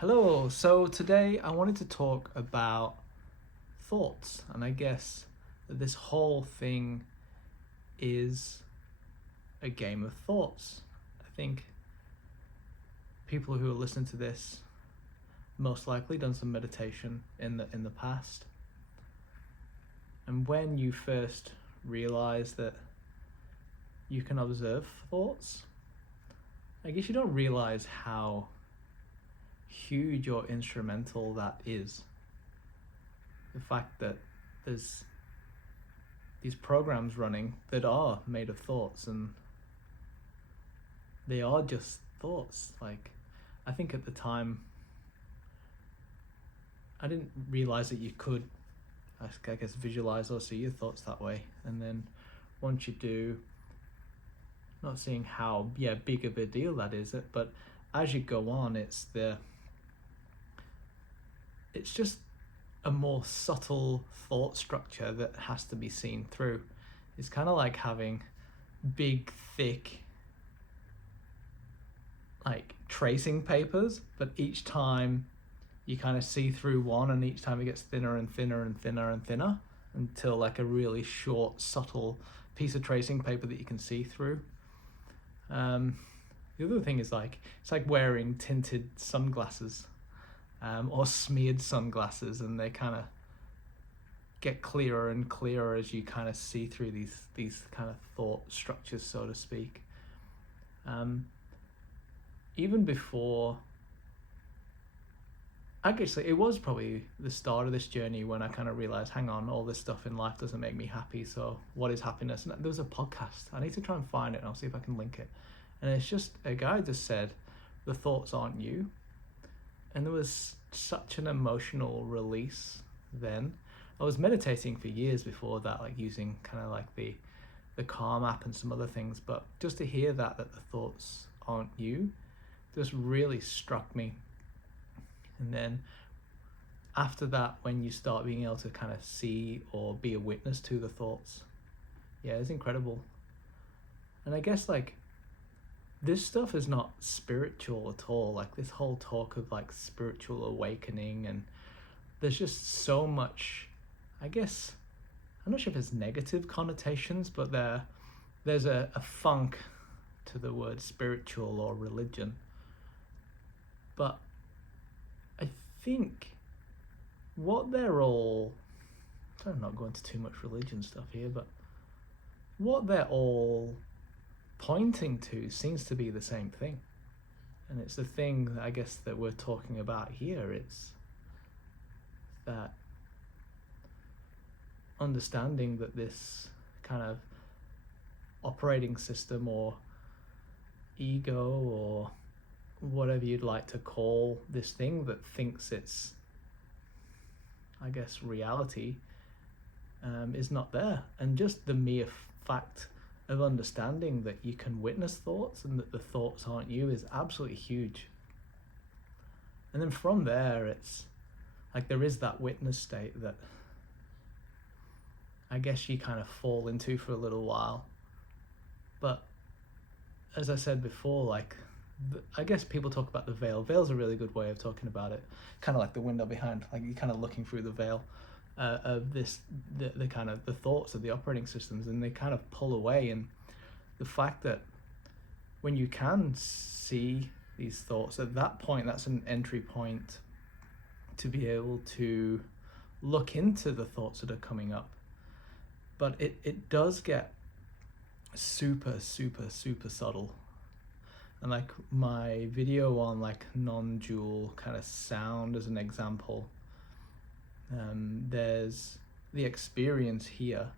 Hello, so today I wanted to talk about thoughts, and I guess that this whole thing is a game of thoughts. I think people who are listening to this most likely done some meditation in the past. And when you first realize that you can observe thoughts, I guess you don't realize how huge or instrumental that is. The fact that there's these programs running that are made of thoughts, and they are just thoughts. Like, I think at the time I didn't realize that you could, I guess, visualize or see your thoughts that way. And then once you do, not seeing how big of a deal that is, but as you go on, it's just a more subtle thought structure that has to be seen through. It's kind of like having big, thick, like tracing papers, but each time you kind of see through one, and each time it gets thinner and thinner and thinner and thinner until like a really short, subtle piece of tracing paper that you can see through. The other thing is it's like wearing tinted sunglasses, or smeared sunglasses, and they kind of get clearer and clearer as you kind of see through these kind of thought structures, so to speak. Even before, actually, it was probably the start of this journey when I kind of realized, hang on, all this stuff in life doesn't make me happy. So what is happiness? And there was a podcast. I need to try and find it, and I'll see if I can link it. And it's just a guy just said, the thoughts aren't you. And there was such an emotional release then. I was meditating for years before that, like using kind of like the Calm app and some other things. But just to hear that the thoughts aren't you just really struck me. And then after that, when you start being able to kind of see or be a witness to the thoughts, it's incredible. And I guess like this stuff is not spiritual at all. Like this whole talk of like spiritual awakening, and there's just so much, I guess, I'm not sure if it's negative connotations, but there's a funk to the word spiritual or religion. But I think what they're all, I'm not going into too much religion stuff here, but what they're all pointing to seems to be the same thing. And it's the thing that I guess that we're talking about here. It's that understanding that this kind of operating system or ego or whatever you'd like to call this thing that thinks it's, I guess, reality, is not there. And just the mere fact of understanding that you can witness thoughts and that the thoughts aren't you is absolutely huge. And then from there, it's like there is that witness state that I guess you kind of fall into for a little while. But as I said before, like I guess people talk about the veil. Veil's a really good way of talking about it. Kind of like the window behind, like you're kind of looking through the veil of the kind of the thoughts of the operating systems, and they kind of pull away. And the fact that when you can see these thoughts at that point, that's an entry point to be able to look into the thoughts that are coming up. But it does get super subtle. And like my video on like non-dual kind of sound as an example, there's the experience here,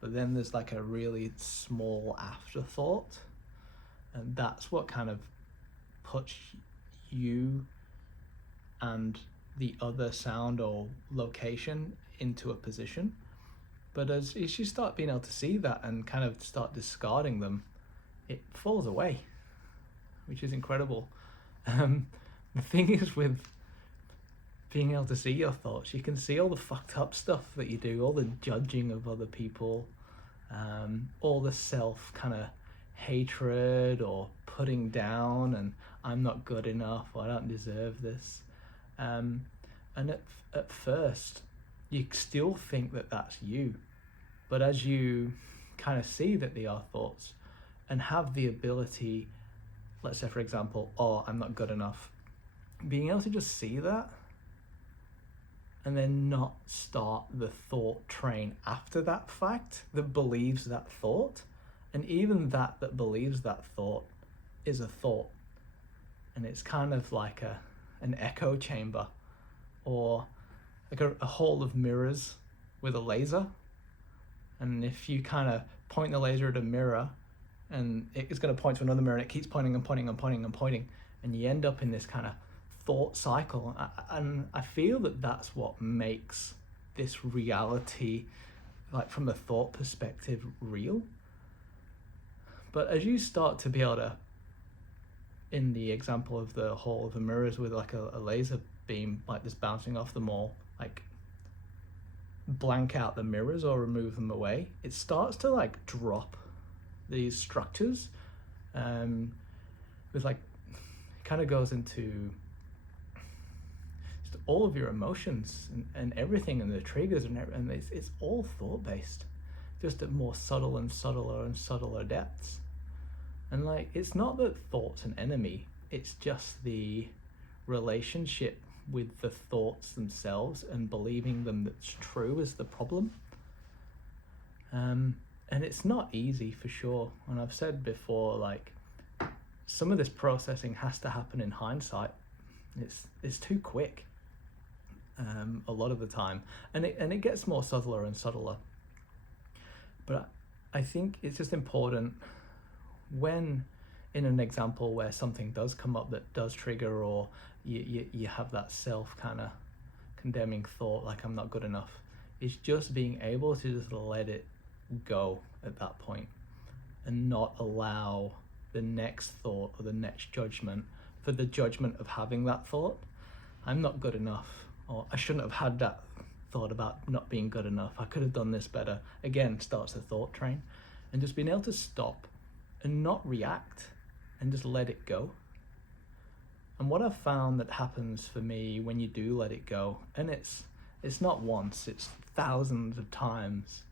but then there's like a really small afterthought, and that's what kind of puts you and the other sound or location into a position. But as you start being able to see that and kind of start discarding them, it falls away, which is incredible. The thing is with being able to see your thoughts, you can see all the fucked up stuff that you do, all the judging of other people, all the self kind of hatred or putting down, and I'm not good enough, or I don't deserve this. And at first, you still think that that's you. But as you kind of see that they are thoughts and have the ability, let's say, for example, oh, I'm not good enough, being able to just see that and then not start the thought train after that fact that believes that thought. And even that believes that thought is a thought. And it's kind of like an echo chamber, or like a hall of mirrors with a laser. And if you kind of point the laser at a mirror, and it's going to point to another mirror, and it keeps pointing and pointing and pointing and pointing, and you end up in this kind of thought cycle. And I feel that that's what makes this reality, like from the thought perspective, real. But as you start to be able to, in the example of the hall of the mirrors with like a laser beam like this bouncing off them all, like blank out the mirrors or remove them away, it starts to like drop these structures, with like, it kind of goes into just all of your emotions and everything, and the triggers and it's all thought based, just at more subtle and subtler depths. And like, it's not that thought's an enemy, it's just the relationship with the thoughts themselves and believing them that's true is the problem. And it's not easy for sure. And I've said before, like, some of this processing has to happen in hindsight. It's too quick, a lot of the time, and it gets more subtler and subtler. But I think it's just important when, in an example where something does come up that does trigger, or you have that self kind of condemning thought, like I'm not good enough, is just being able to just let it go at that point and not allow the next thought or the next judgment for the judgment of having that thought. I'm not good enough, or I shouldn't have had that thought about not being good enough. I could have done this better. Again, starts the thought train. And just being able to stop and not react and just let it go. And what I've found that happens for me when you do let it go, and it's not once, it's thousands of times,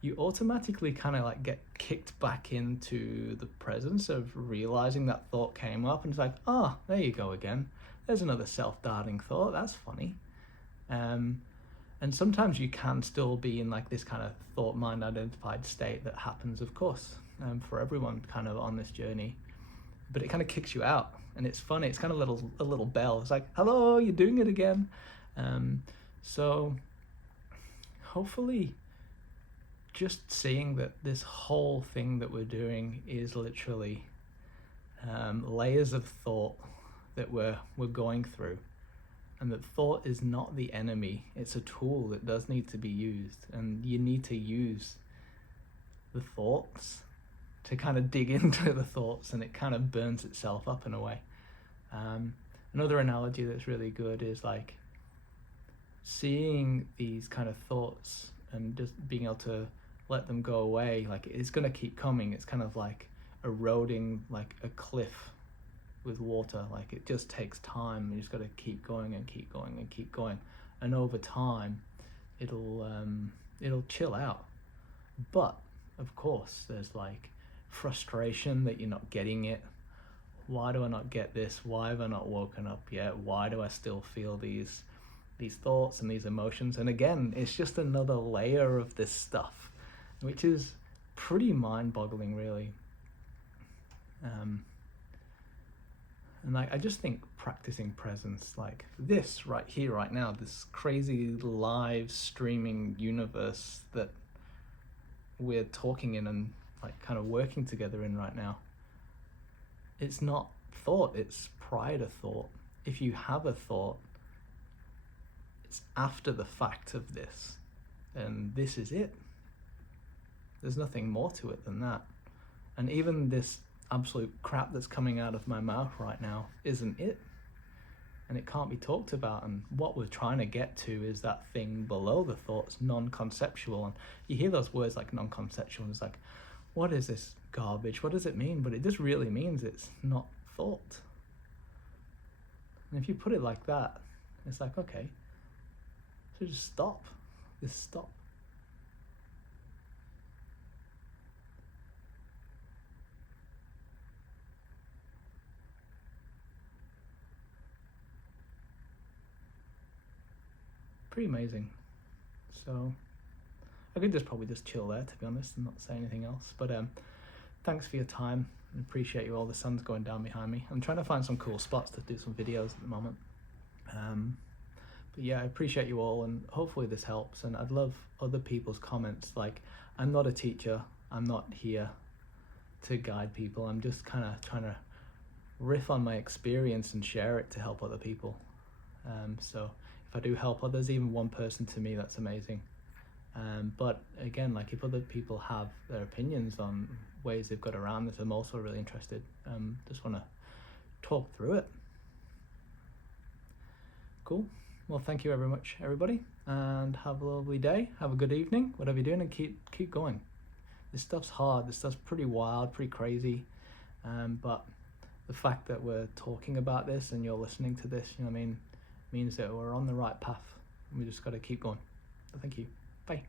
you automatically kind of like get kicked back into the presence of realizing that thought came up, and it's like, oh, there you go again. There's another self-doubting thought. That's funny. And sometimes you can still be in like this kind of thought mind identified state that happens, of course, for everyone kind of on this journey. But it kind of kicks you out, and it's funny. It's kind of a little bell. It's like, hello, you're doing it again. So hopefully just seeing that this whole thing that we're doing is literally layers of thought that we're going through, and that thought is not the enemy. It's a tool that does need to be used, and you need to use the thoughts to kind of dig into the thoughts, and it kind of burns itself up in a way. Another analogy that's really good is like seeing these kind of thoughts and just being able to let them go away. Like, it's going to keep coming. It's kind of like eroding like a cliff with water. Like, it just takes time. You just got to keep going and keep going and keep going, and over time it'll chill out. But of course there's like frustration that you're not getting it. Why do I not get this? Why have I not woken up yet? Why do I still feel these thoughts and these emotions? And again, it's just another layer of this stuff, which is pretty mind-boggling, really. And like, I just think practicing presence, like this right here, right now, this crazy live streaming universe that we're talking in and like kind of working together in right now, it's not thought, it's prior to thought. If you have a thought, it's after the fact of this, and this is it. There's nothing more to it than that. And even this absolute crap that's coming out of my mouth right now isn't it, and it can't be talked about. And what we're trying to get to is that thing below the thoughts, non-conceptual. And you hear those words like non-conceptual, and it's like, what is this garbage? What does it mean? But it just really means it's not thought. And if you put it like that, it's like, okay, so just stop. Just stop. Pretty amazing. So I could just probably just chill there, to be honest, and not say anything else. But thanks for your time. I appreciate you all. The sun's going down behind me. I'm trying to find some cool spots to do some videos at the moment. But yeah, I appreciate you all, and hopefully this helps. And I'd love other people's comments. Like, I'm not a teacher. I'm not here to guide people. I'm just kind of trying to riff on my experience and share it to help other people. So if I do help others, even one person, to me, that's amazing. But again, like, if other people have their opinions on ways they've got around this, I'm also really interested. Just want to talk through it. Cool. Well, thank you very much, everybody, and have a lovely day. Have a good evening, whatever you're doing, and keep going. This stuff's hard. This stuff's pretty wild, pretty crazy. But the fact that we're talking about this and you're listening to this, you know what I mean, means that we're on the right path. We just got to keep going. So thank you. Bye.